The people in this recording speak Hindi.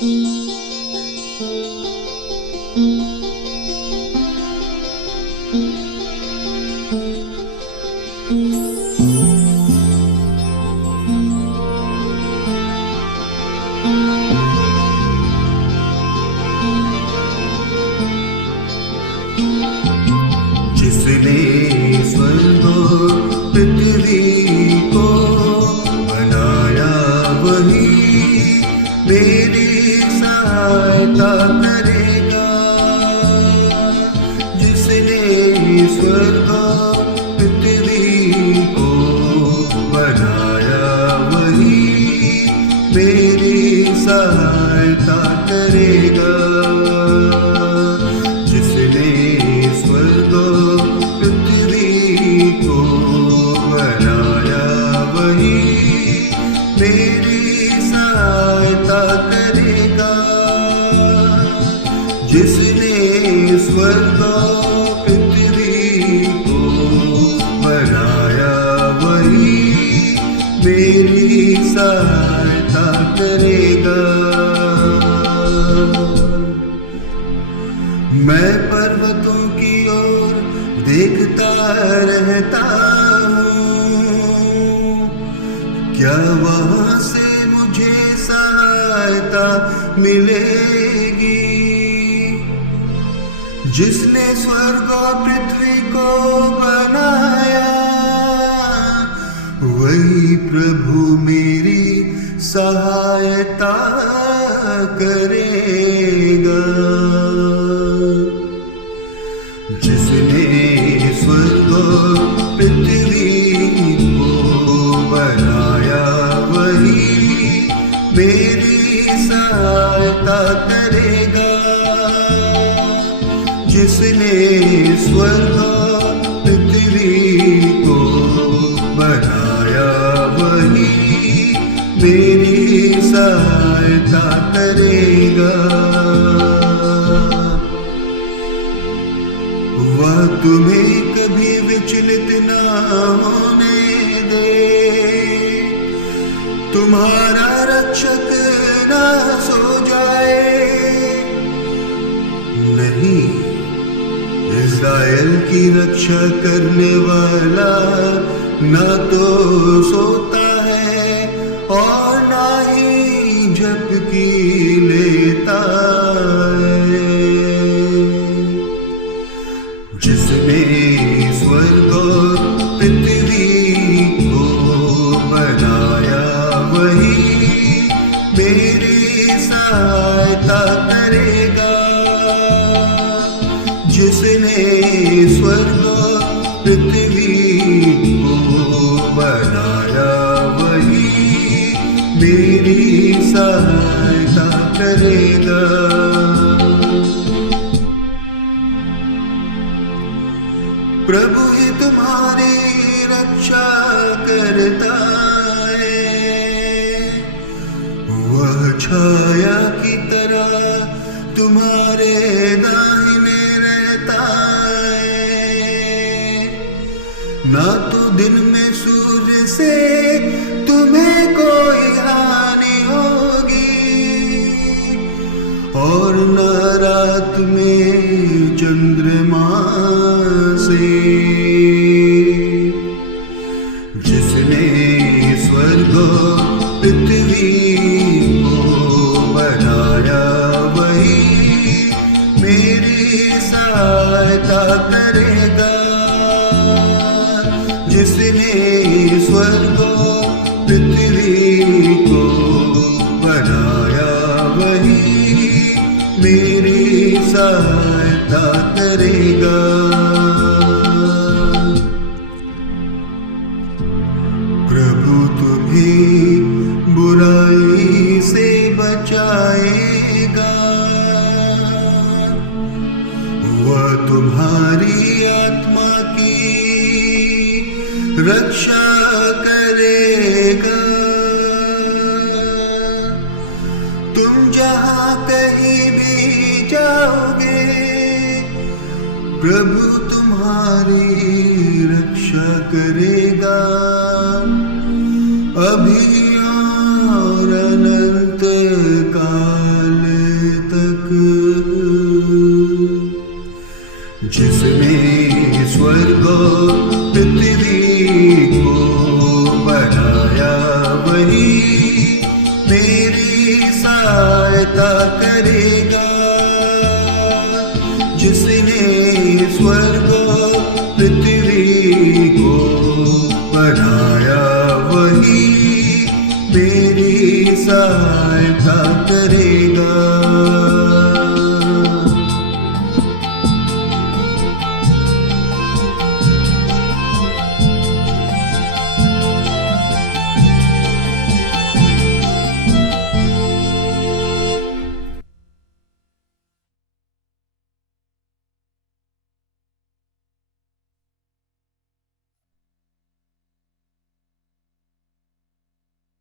जिसने स्वर्ग पृथ्वी को बनाया वही मेरी सहायता करेगा। जिसने स्वर्ग पृथ्वी को बनाया वही मेरी सहायता करेगा। जिसने स्वर्ग पृथ्वी को बनाया वही मेरी सहायता करेगा। जिसने स्वर्ग पृथ्वी को बनाया वही मेरी सहायता करेगा। मैं पर्वतों की ओर देखता रहता हूँ, क्या वहां से मुझे सहायता मिलेगी? जिसने स्वर्ग और पृथ्वी को बनाया वही प्रभु मेरी सहायता करेगा। जिसने स्वर्ग पृथ्वी को बनाया वही मेरी सहायता करेगा। जिसने स्वर्ग पृथ्वी को बनाया वही मेरी सहायता करेगा। वह तुम्हें कभी विचलित न होने दे, तुम्हारा रक्षक न सो जाए। नहीं, इस्राएल की रक्षा करने वाला न तो सोता है और न ही झपकी लेता है। जिसने स्वर्ग पृथ्वी को बनाया वही मेरी सहायता करेगा। जिसने स्वर्ग पृथ्वी को बनाया वही मेरी सहायता करेगा। प्रभु ही तुम्हारी रक्षा करता है, वह छाया की तरह तुम्हारे दाहिने रहता है। ना तो दिन में सूर्य से तुम्हें कोई हानि होगी और न रात में चंद्रमा से। जिसने स्वर्ग पृथ्वी को बनाया वही मेरी सहायता करेगा। जिसने स्वर्ग पृथ्वी को बनाया वही मेरी सहायता करेगा। प्रभु तुम्हें बुराई से बचाएगा, वह तुम्हारी आत्मा की रक्षा करेगा। तुम जहाँ कहीं भी जाओगे प्रभु तुम्हारी रक्षा करेगा, अभी और अनंत काल मेरी सहायता करेगा। जिसने स्वर्ग पृथ्वी को बनाया वही मेरी सहायता करेगा।